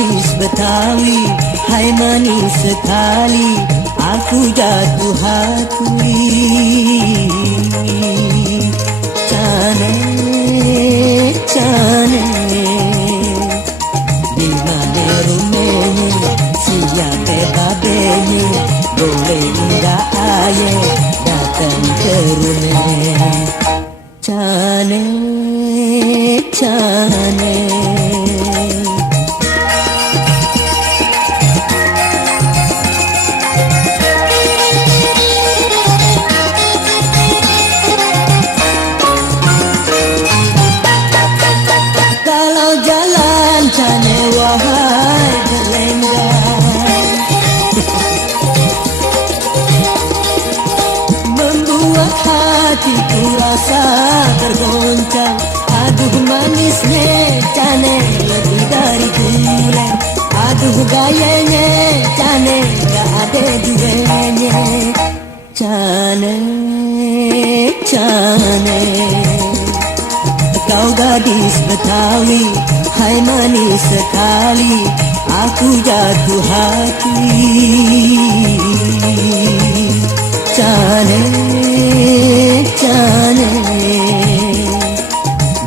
gadis Betawi, hai manis sekali, aku jatuh hati. Cane, cane, di mana rumahnya, siapa babenya, boleh enggak ayah datang ke rumah. Cane, cane. Kalau jalan cane wahai berlenggang, membuat hatiku rasa tergoncang. Aduh manisnya cane lebih dari gula, aduh gayanya cane gak ada duanya. Cane, cane, kau gadis Betawi, hai manis sekali, aku jatuh hati. Cane, cane,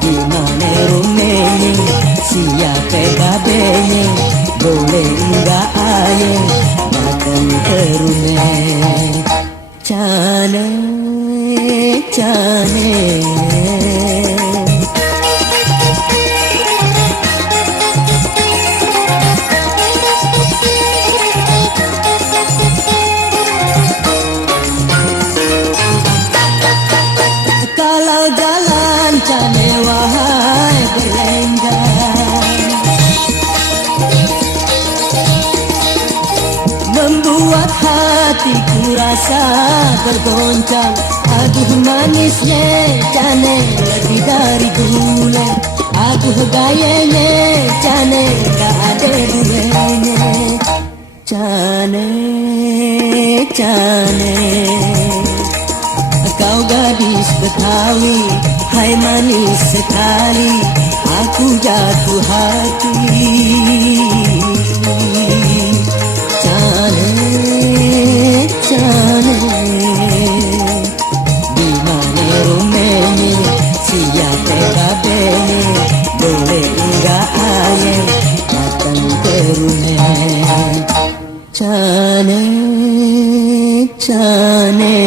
di mana rumahnya, siapa babenya, boleh enggak ayah datang ke rumah. Cane, cane. Kalau jalan cane wahai berlenggang, membuat hatiku rasa bergoncang. Aduh manisnya cane lebih dari gula, aduh gayanya cane gak ada duanya. Cane, cane, kau gadis Betawi, hai manis sekali, aku jatuh hati. Cane, cane, di mana rumahnya, siapa babenya, boleh enggak ayah datang ke rumah. Cane, cane.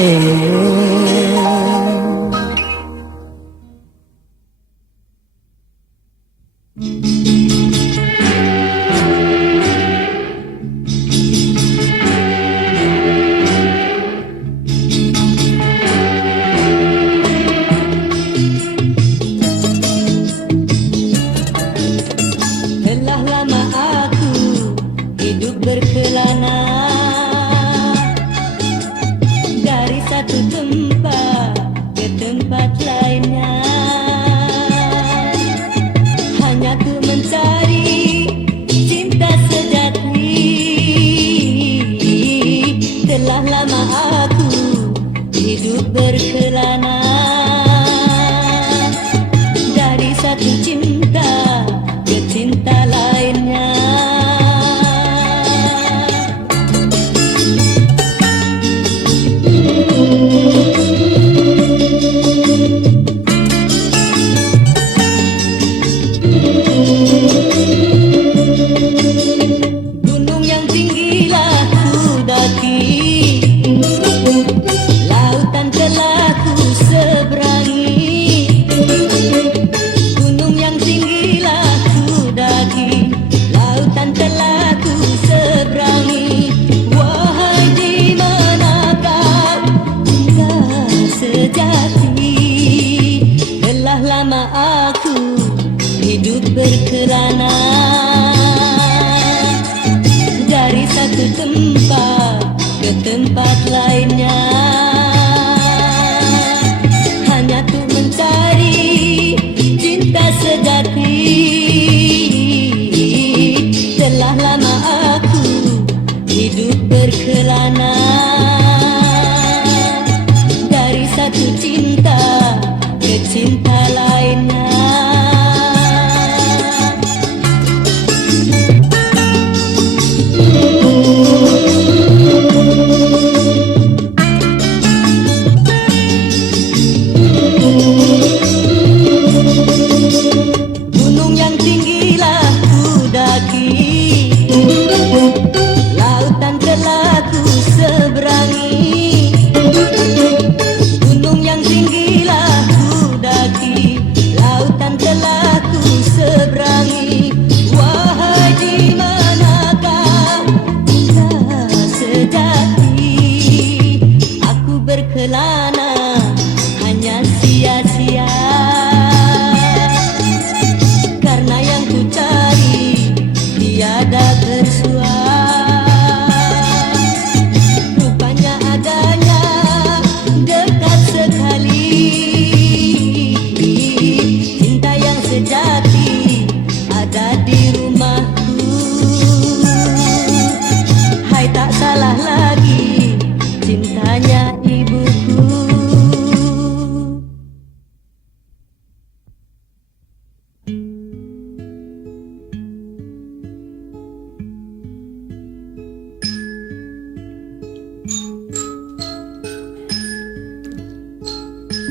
Telah lama aku hidup berkelana dari satu tempat ke tempat lainnya, hanya untuk mencari cinta sejati. Telah lama aku hidup berkelana dari satu cinta ke cinta lainnya. Gunung yang tinggilah ku daki, lautan telah ku seberangi. Gunung yang tinggilah ku daki, lautan telah ku seberangi. Wahai di manakah cinta sejati? Telah lama aku hidup berkelana dari satu tempat ke tempat lainnya, hanya untuk mencari cinta sejati. Telah lama aku hidup berkelana dari satu cinta ke cinta lainnya. sia-sia, karena yang ku cari tiada tersua. Rupanya adanya dekat sekali, cinta yang sejati ada di rumahku. Hai, tak salah lagi cintanya ibuku.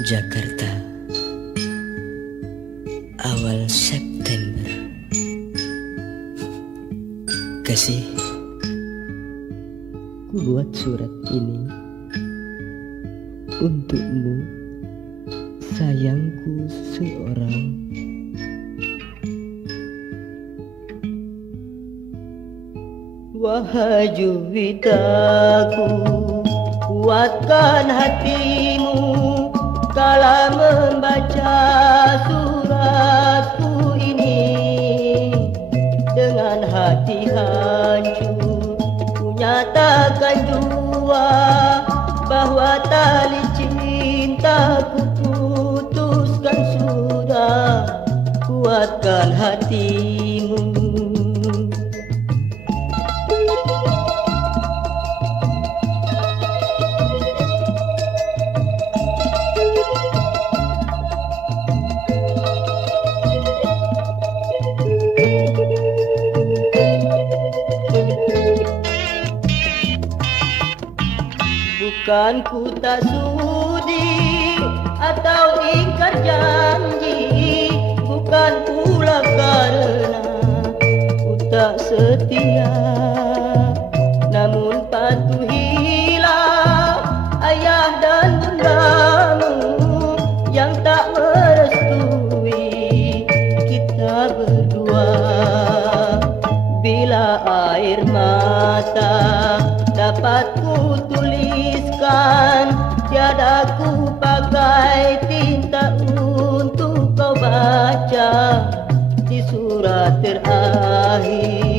Jakarta, awal September. Kasih, ku buat surat ini untukmu, sayangku seorang. Wahai Juwitaku, kuatkan hatimu kala membaca suratku ini. Dengan hati hancur ku nyatakan jua bahwa tali cintaku putuskan sudah. Kuatkan hatimu. Bukan ku tak sudi atau ingkar janji, bukan pula karena ku tak setia, namun patuhilah ayah dan bundamu yang tak merestui kita berdua. Bila air mata dapat ku tuliskan, tiada ku pakai tinta untuk kau baca di surat terakhir.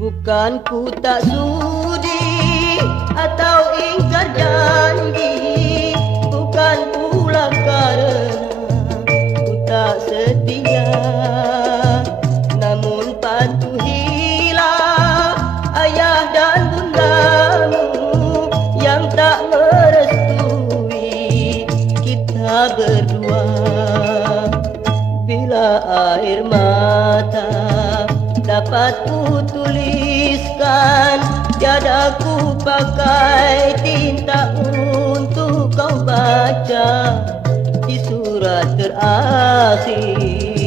Bukan ku tak sudi atau ingkar janji, bukan pula karena ku tak setia, namun patuhilah ayah dan bundamu yang tak merestui kita berdua. Bila air mata dapat ku tuliskan, tiada ku pakai tinta untuk kau baca di surat terakhir.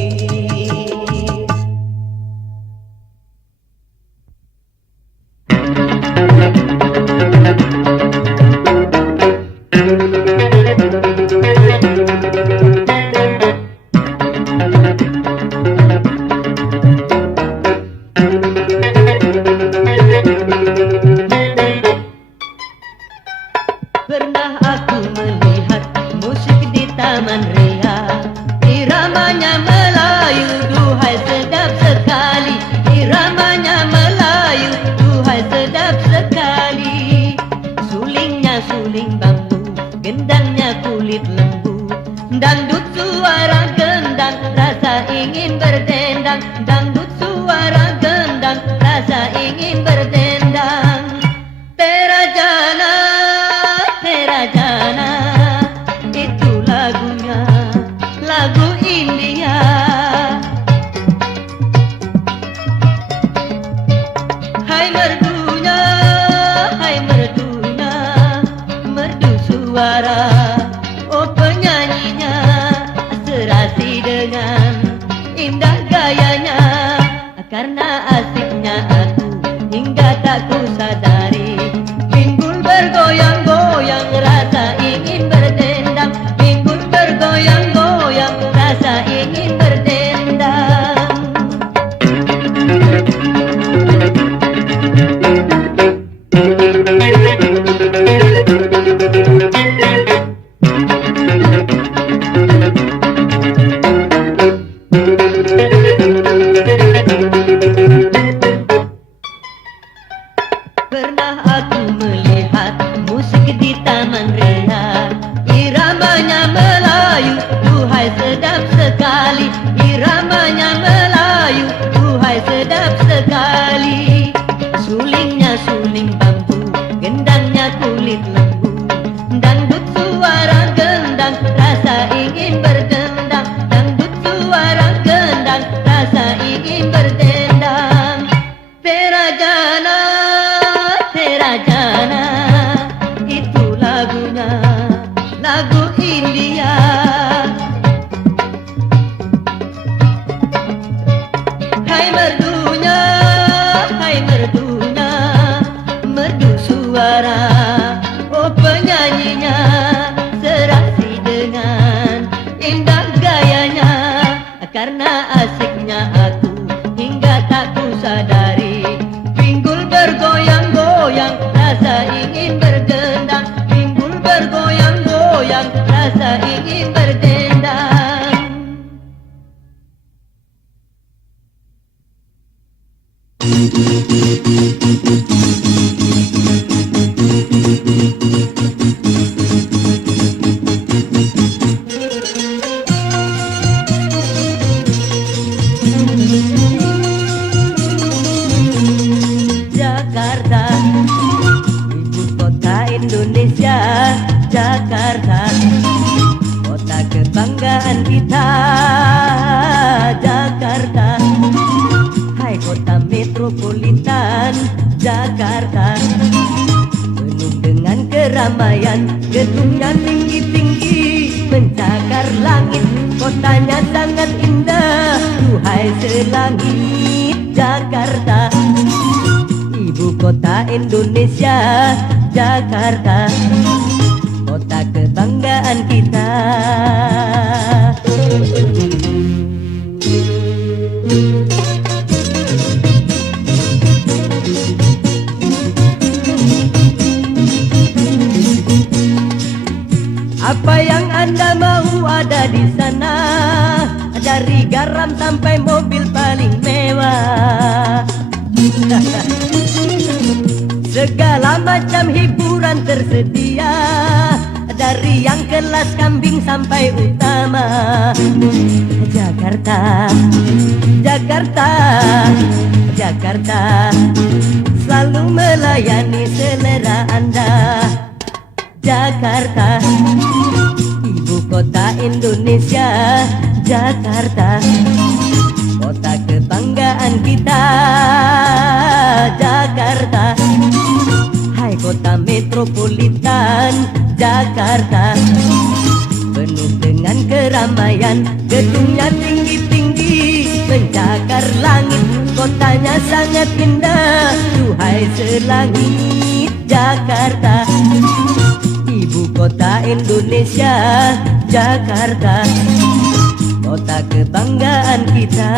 Pernah aku melihat musik di Taman Ria, iramanya Melayu, duhai sedap sekali. Iramanya Melayu, duhai sedap sekali. Sulingnya suling bambu, gendangnya kulit lembu. Dangdut suara gendang, rasa ingin berdendang. Dangdut suara gendang, rasa ingin berdendang. Terajana, Terajana, itu lagunya, lagu India. Hai merdunya, hai merdunya, merdu suara, oh penyanyinya, serasi dengan indah gayanya. Karena asiknya aku hingga tak ku sadari, Pernah aku melihat musik di taman ria, iramanya Melayu, duhai sedap sekali. Iramanya Melayu, duhai sedap sekali. Sulingnya suling bambu, gendangnya kulit lembu. Dangdut suara gendang, rasa ingin berdendang. Dangdut suara gendang, rasa ingin berdendang. Terajana, Terajana, itu lagunya, lagu India. Hai merdunya, hai merdunya, merdu suara, oh penyanyinya, serasi dengan indah gayanya. Karena asiknya aku hingga tak ku sadari, pinggul bergoyang-goyang, rasa ingin berdendang. Pinggul bergoyang-goyang, rasa ingin berdendang. Jakarta, ibu kota Indonesia. Jakarta, kota kebanggaan kita. Jakarta, hai kota metropolitan. Jakarta, penuh dengan keramaian, gedungnya tinggi-tinggi mencakar langit. Kotanya sangat indah, duhai selangit. Jakarta, ibu kota Indonesia. Jakarta, kota kebanggaan kita. Apa yang Anda mau ada di sana, dari garam sampai mobil paling mewah. Segala macam hiburan tersedia, dari yang kelas kambing sampai utama. Jakarta, Jakarta, Jakarta, selalu melayani selera Anda. Jakarta, ibu kota Indonesia. Jakarta, kota kebanggaan kita. Jakarta, hai kota metropolitan. Jakarta, penuh dengan keramaian, gedungnya tinggi-tinggi mencakar langit. Kotanya sangat indah, duhai selangit. Jakarta, ibu kota Indonesia. Jakarta, kota kebanggaan kita.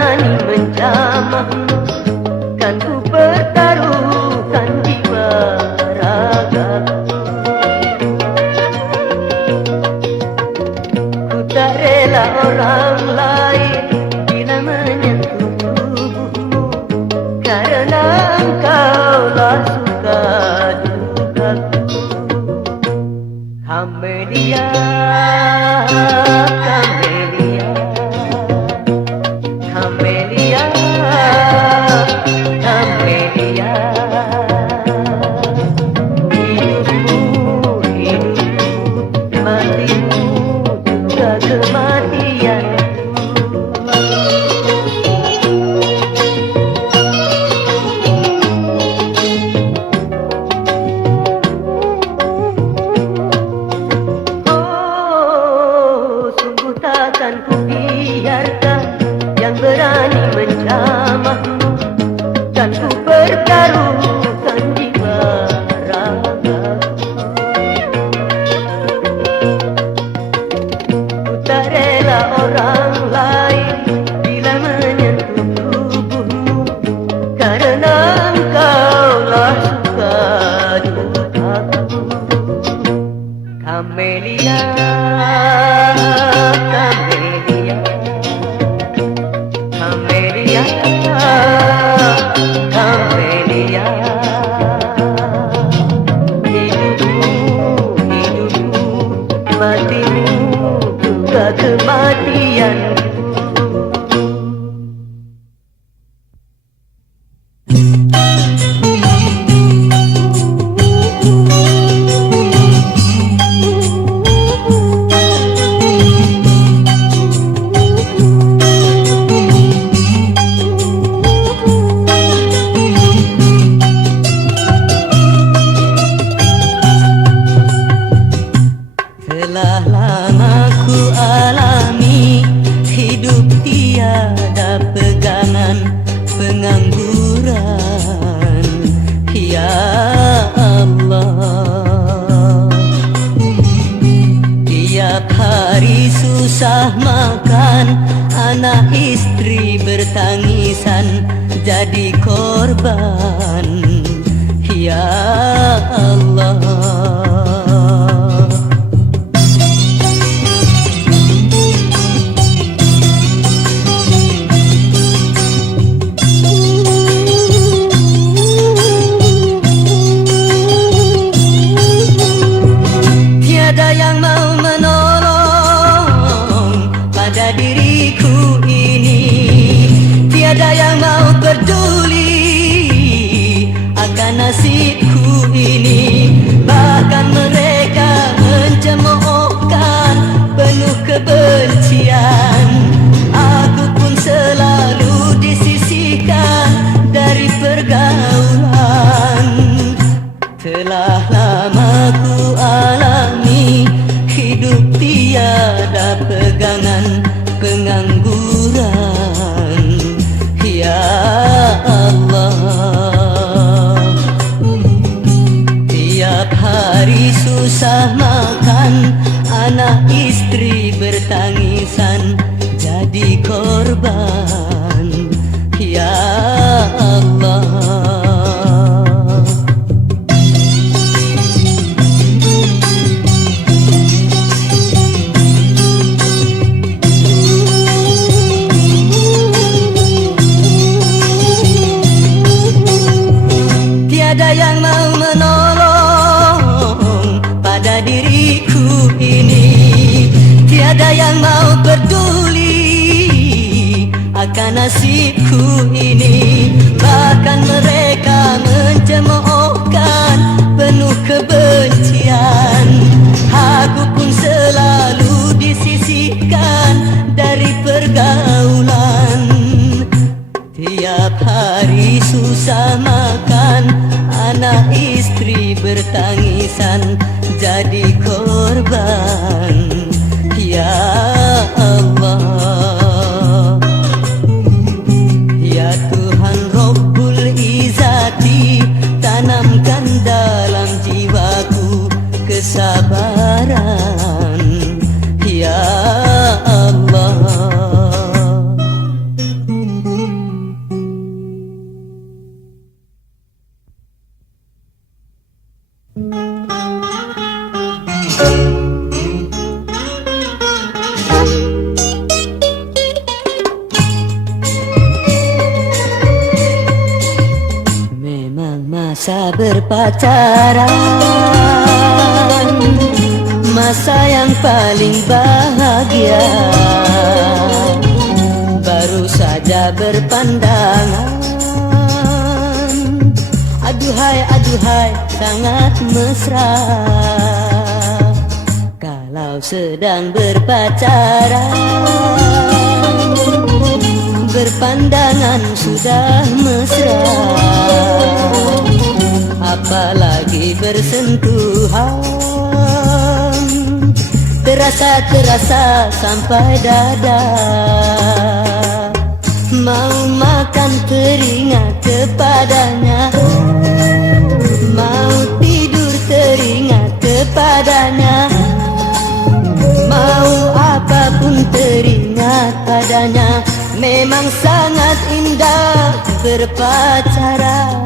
berani menjamahmu, kan ku pertaruhkan jiwa ragaku. Ku tak rela orang lain bila menyentuh tubuhmu, karena engkaulah suka dukaku. Kamelia, Kamelia, Kamelia, Kamelia. Hidupmu, hidupmu, matimu juga kematianku. Takkan ku biarkan yang berani menjamahmu, kan ku pertaruhkan jiwa ragaku. Ku tak rela orang lain bila menyentuh tubuhmu, karena engkaulah suka dukaku. Kamelia, Kamelia, Kamelia, Kamelia. Hidupmu, hidupmu, matimu juga kematianku. Telah lama ku alami hidup tiada pegangan, pengangguran, ya Allah. Tiap hari susah makan, anak istri bertangisan jadi korban, ya Allah. Tiada yang mau menolong pada diriku ini, tiada yang mau peduli akan nasibku ini. Bahkan mereka mencemoohkan penuh kebencian, aku pun selalu disisihkan dari pergaulan. Telah lama ku alami hidup tiada pegangan, pengangguran, ya Allah. Tiap hari susah makan, anak istri bertangisan jadi korban, ya Allah. Tiada yang mau menolong pada diriku ini, tiada yang mau peduli akan nasibku ini. Bahkan mereka mencemoohkan penuh kebencian, aku pun selalu disisihkan dari pergaulan. Tiap hari susah makan, anak istri bertangisan jadi korban, ya Allah. Ya Tuhan Rabbul Izzati, tanamkan dalam jiwaku kesabaran, ya Allah. masa berpacaran, masa yang paling bahagia. Baru saja berpandangan, aduhai, aduhai, sangat mesra. Kalau sedang berpacaran, berpandangan sudah mesra, apalagi bersentuhan, terasa sampai dada. Mau makan teringat kepadanya, mau tidur teringat kepadanya, mau apapun teringat padanya. Memang sangat indah berpacaran.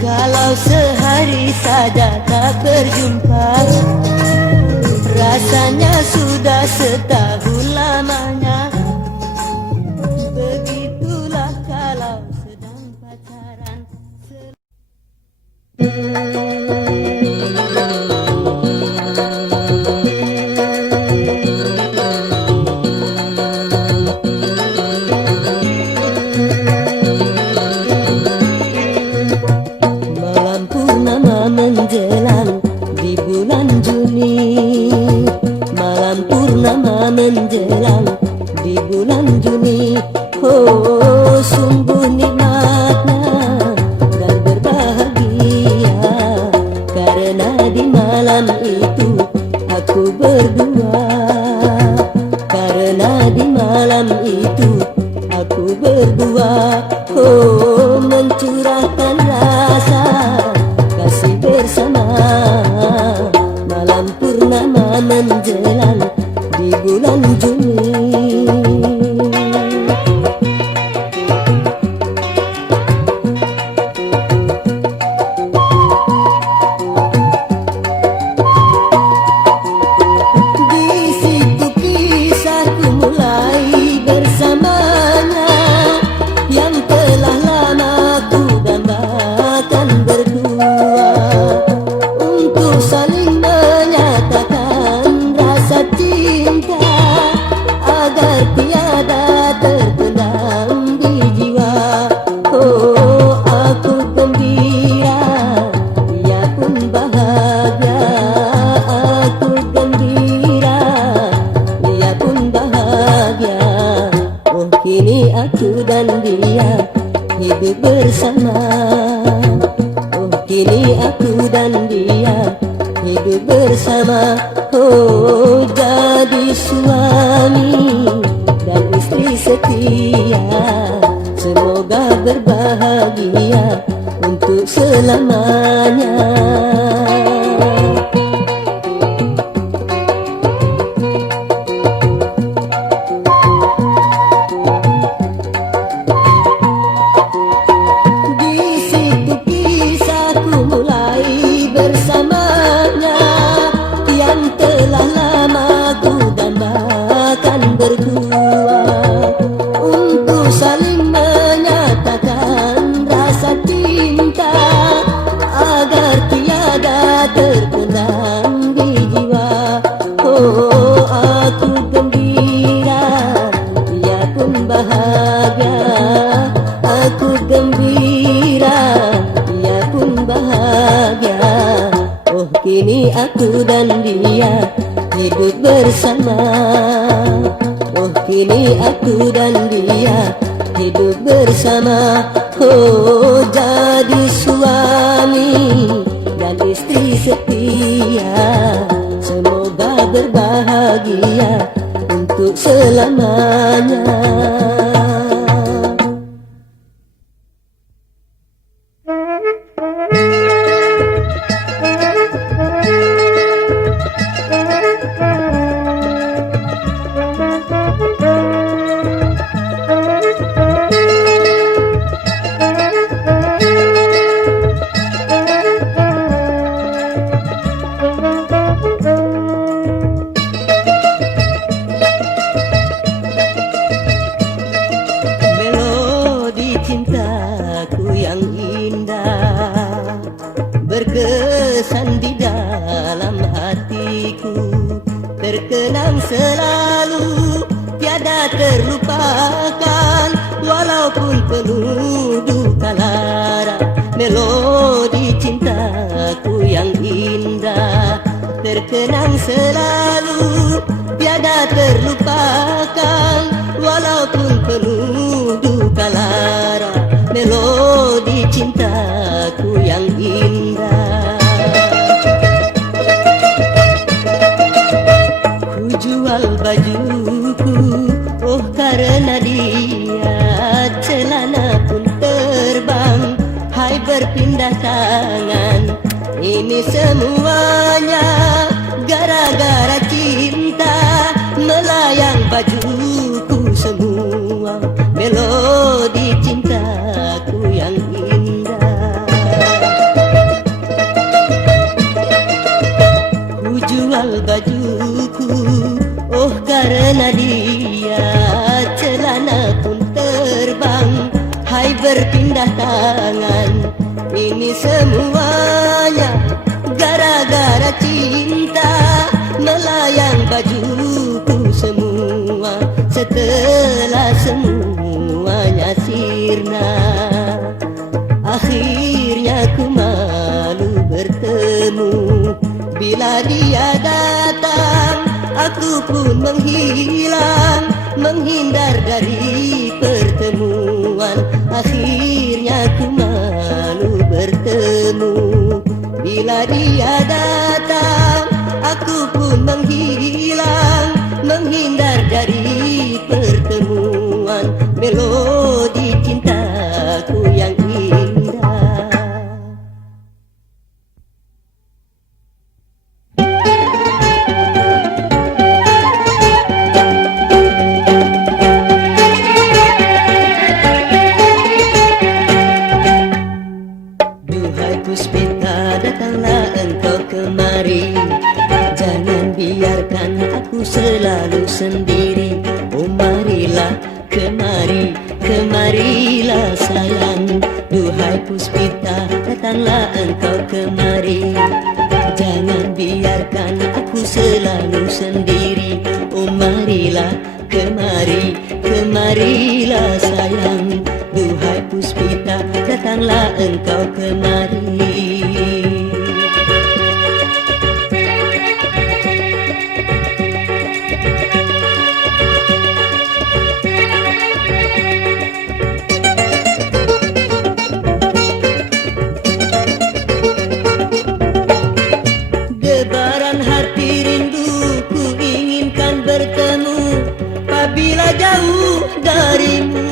Kalau sehari saja tak berjumpa, rasanya sudah setahun lamanya. Begitulah kalau sedang pacaran. Malam purnama menjelang di bulan Juni, malam purnama menjelang di bulan Juni. Oh, sungguh nikmatnya dan berbahagia, karena di malam itu aku berdua, karena di malam itu aku berdua. Oh, mencurahkan rasa kasih bersama, malam purnama menjelang di bulan Juni. Aku dan dia hidup bersama. Oh, kini aku dan dia hidup bersama. Oh, jadi suami dan istri setia. Semoga berbahagia untuk selamanya. Kini aku dan dia hidup bersama. Oh, kini aku dan dia hidup bersama. Oh, jadi suami dan istri setia. Semoga berbahagia untuk selamanya. penuh duka lara, melodi cintaku yang indah terkenang selalu, tiada terlupakan. Walaupun penuh duka lara, melodi cintaku yang indah. Ku jual bajuku, oh karena dia, celana pun terbang, hai berpindah tangan. Ini semuanya gara-gara cinta, melayang bajuku semua, melodi cintaku yang indah. Ku jual bajuku, oh karena dia, celana pun terbang, hai berpindah tangan. Ini semuanya gara-gara cinta, melayang bajuku semua, setelah semuanya sirna. Akhirnya ku malu bertemu, bila dia datang aku pun menghilang, menghindar dari pertemuan. Akhirnya ku malu bertemu, bila dia datang aku pun menghilang, menghindar dari pertemuan. Melodi cintaku yang indah. Duhai Puspita, datanglah engkau kemari, jangan biarkan aku selalu sendiri. Oh marilah kemari, kemarilah sayang. Duhai Puspita, datanglah engkau kemari, jangan biarkan aku selalu sendiri. Oh marilah kemari, kemarilah sayang. Duhai Puspita, datanglah engkau kemari. Debaran hati rindu ku inginkan bertemu, apabila jauh darimu.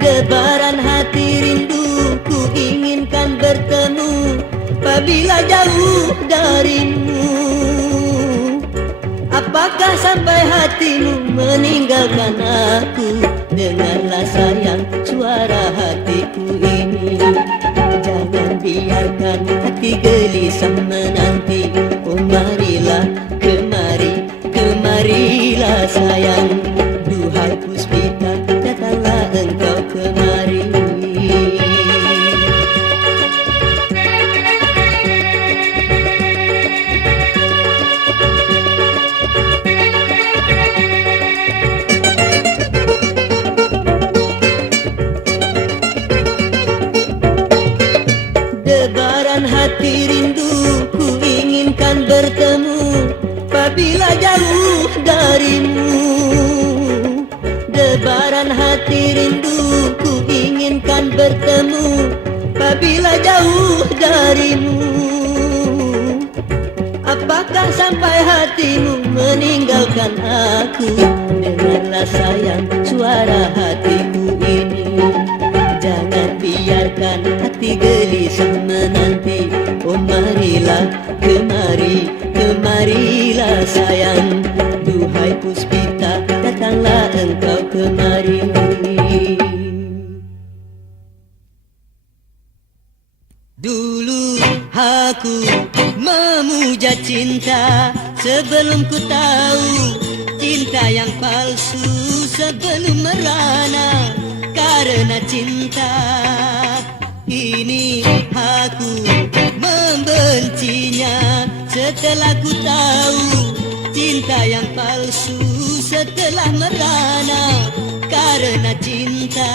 Debaran hati rindu ku inginkan bertemu, apabila jauh darimu. Apakah sampai hatimu meninggalkan aku? Dengarlah sayang suara hatiku ini, jangan biarkan hati gelisah menanti. Oh marilah kemari, kemarilah sayang. Duhai Puspita, datanglah engkau kemari. Debaran hati rindu ku inginkan bertemu, apabila jauh darimu. Debaran hati rindu ku inginkan bertemu, apabila jauh darimu. Apakah sampai hatimu meninggalkan aku? Dengarlah sayang suara hatiku ini, jangan biarkan hati gelisah menanti. Oh marilah kemari, kemarilah sayang. Duhai Puspita, datanglah engkau kemari. Dulu aku memuja cinta sebelum ku tahu cinta yang palsu, sebelum merana karena cinta. Kini aku membencinya setelah ku tahu cinta yang palsu, setelah merana karena cinta. cinta.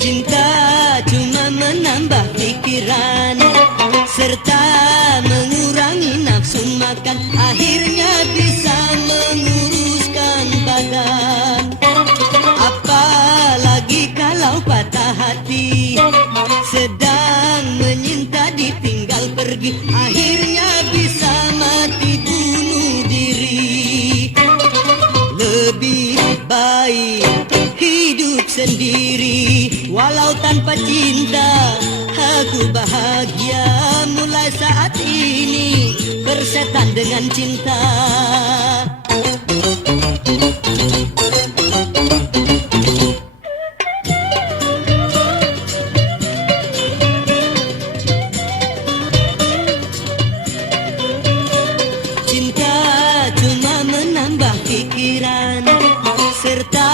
Cinta cuma menambah pikiran serta mengurangi nafsu makan, akhirnya bisa menguruskan badan. Apalagi kalau patah hati, sedang menyinta ditinggal pergi, akhirnya bisa mati bunuh diri. Lebih baik hidup sendiri, walau tanpa cinta. Aku bahagia mulai saat ini, bersetan dengan cinta. Cinta cuma menambah pikiran serta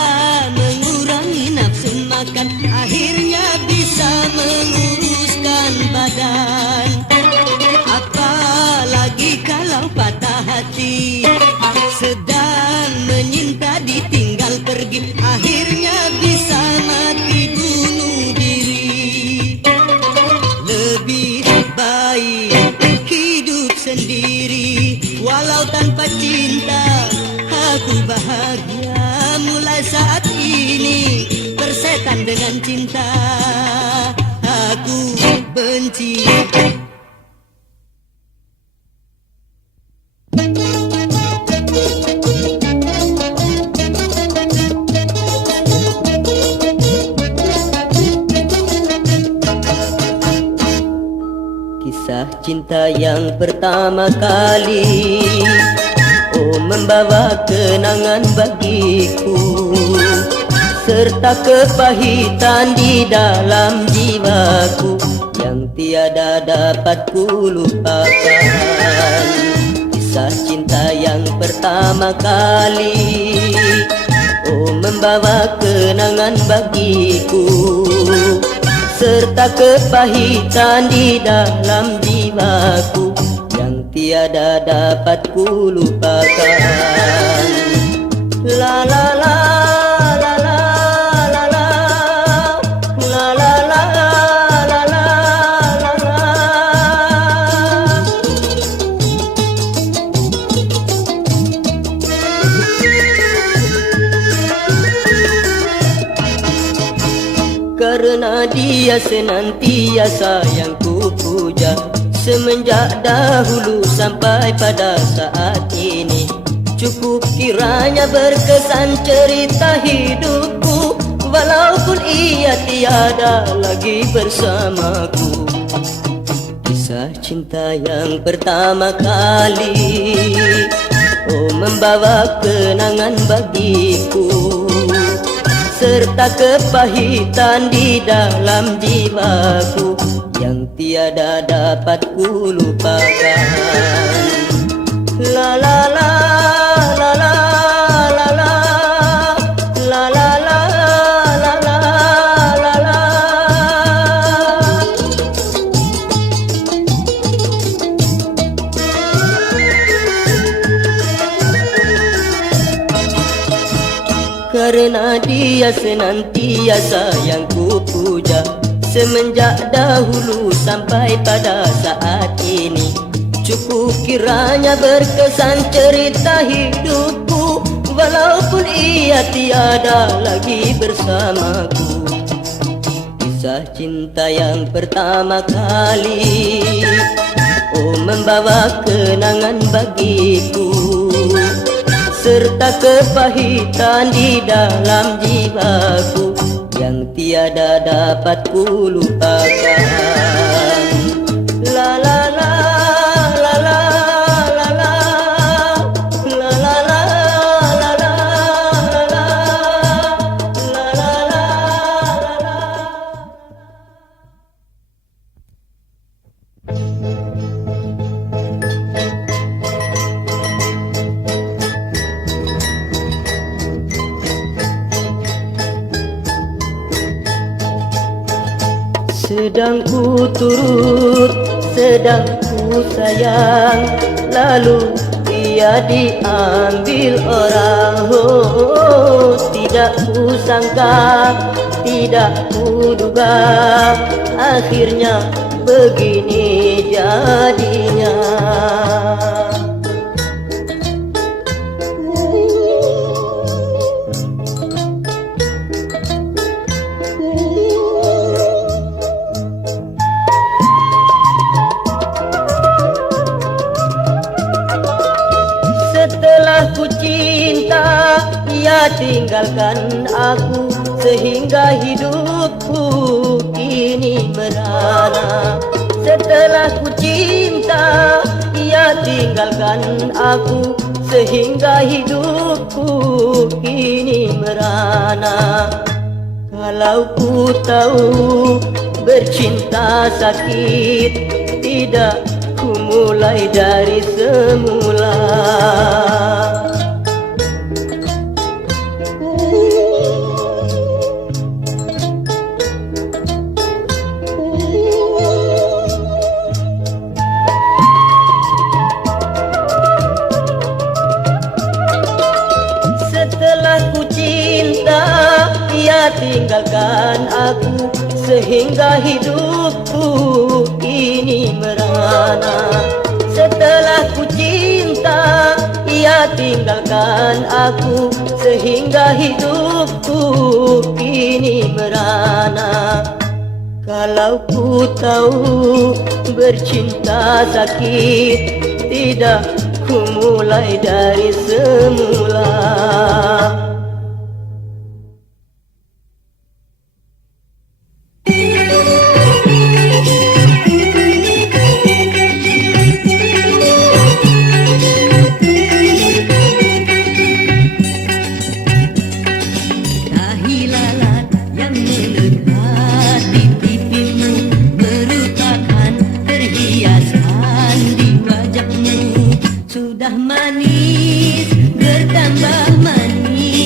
mengurangi nafsu makan, akhirnya bisa menguruskan badan. Apalagi kalau patah hati, sedang menyinta ditinggal pergi, akhirnya bisa mati bunuh diri. Lebih baik hidup sendiri, walau tanpa cinta. Aku bahagia mulai saat ini, bersetan dengan cinta. Aku benci. Kisah cinta yang pertama kali, oh membawa kenangan bagiku, serta kepahitan di dalam jiwaku yang tiada dapat ku lupakan. Kisah cinta yang pertama kali, oh membawa kenangan bagiku, serta kepahitan di dalam jiwaku yang tiada dapat ku lupakan. La la la la la la la la la la la la la. Karena dia senantiasa yang ku puja, semenjak dahulu sampai pada saat ini. Cukup kiranya berkesan cerita hidupku, walaupun ia tiada lagi bersamaku. Kisah cinta yang pertama kali, oh membawa kenangan bagiku, serta kepahitan di dalam jiwaku yang tiada dapat ku lupakan. La la la la la la la la la la la la la. Karena dia senantiasa yang ku puja, semenjak dahulu sampai pada saat ini. Cukup kiranya berkesan cerita hidupku, walaupun ia tiada lagi bersamaku. Kisah cinta yang pertama kali, oh membawa kenangan bagiku, serta kepahitan di dalam jiwaku yang tiada dapat ku lupakan. La la la la la la la la la la la la la la la. Sedang ku turut, sedang ku sayang, lalu ia diambil orang. Oh, tidak ku sangka, tidak ku duga, akhirnya begini jadinya. Setelah ku cinta, ia tinggalkan aku, sehingga hidupku kini merana. Setelah ku cinta, ia tinggalkan aku, sehingga hidupku kini merana. Kalau ku tahu bercinta sakit, tidak ku mulai dari semula. Setelah ku cinta, ia tinggalkan aku, sehingga hidupku kini merana. Setelah ku cinta, ia tinggalkan aku, sehingga hidupku kini merana. Kalau ku tahu bercinta sakit, tidak ku mulai dari semula. Tahi lalat yang melekat di pipimu merupakan perhiasan di wajahmu. Sudah manis bertambah manis,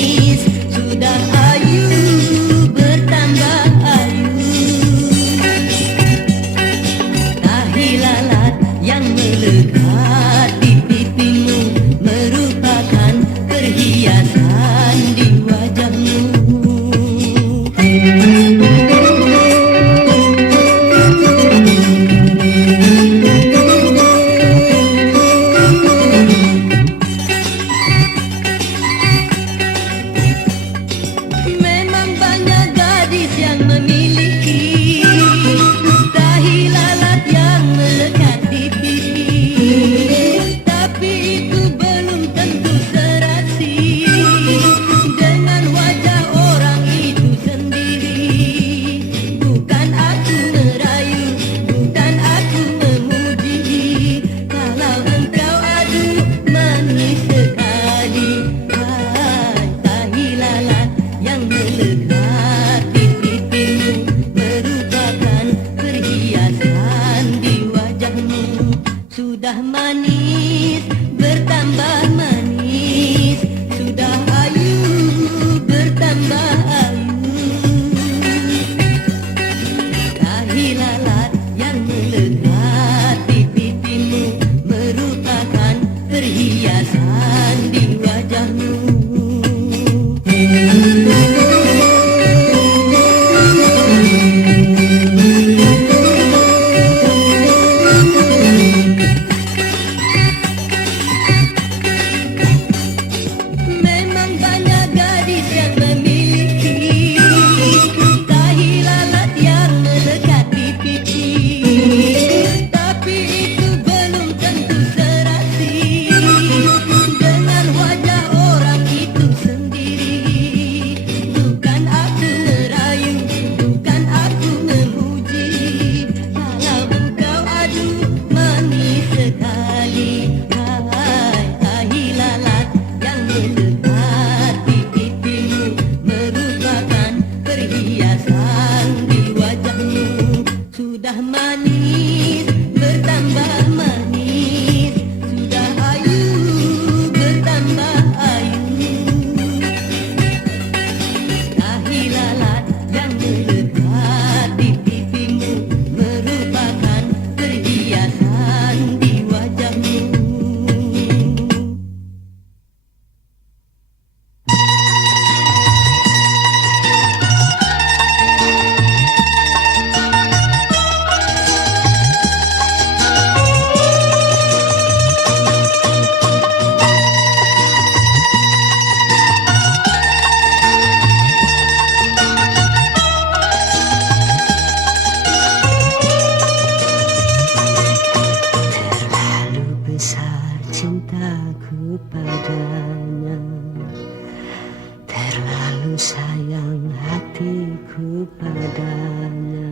adanya.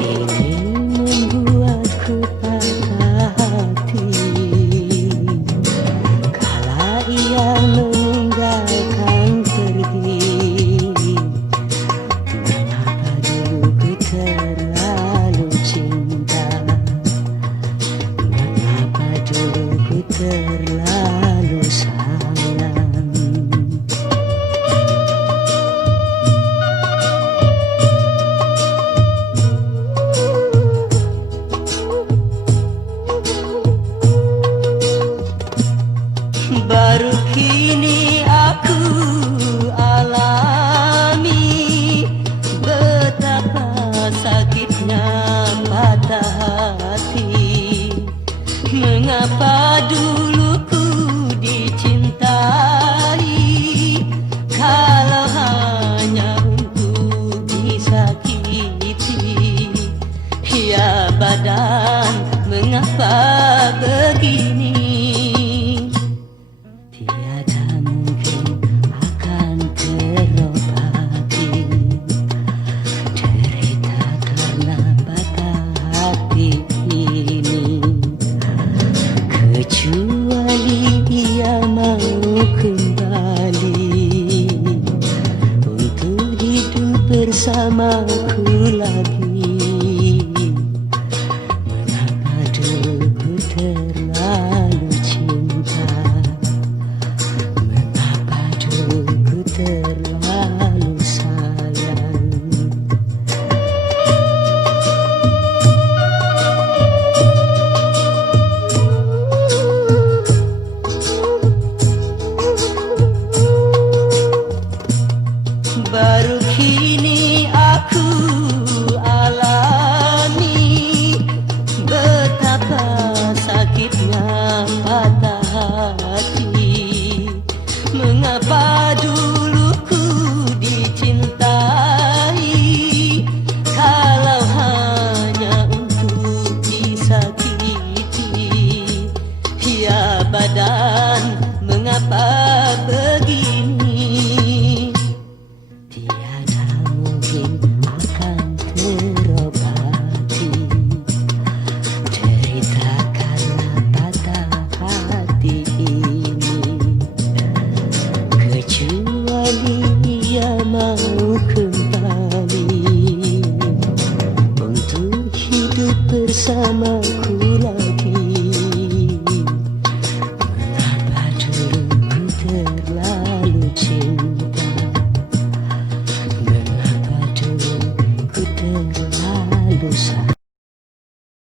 Ini membuatku patah hati kala ia meninggalkan pergi. Mengapa dulu ku terlalu cinta, mengapa dulu ku terlalu sayang. Baru kini aku alami betapa sakitnya patah hati. Mengapa dulu ku dicintai kalau hanya untuk disakiti. Ya badan, mengapa begini? Tiada mungkin akan terobati derita karena patah hati ini, kecuali ia mau kembali untuk hidup bersamaku lagi.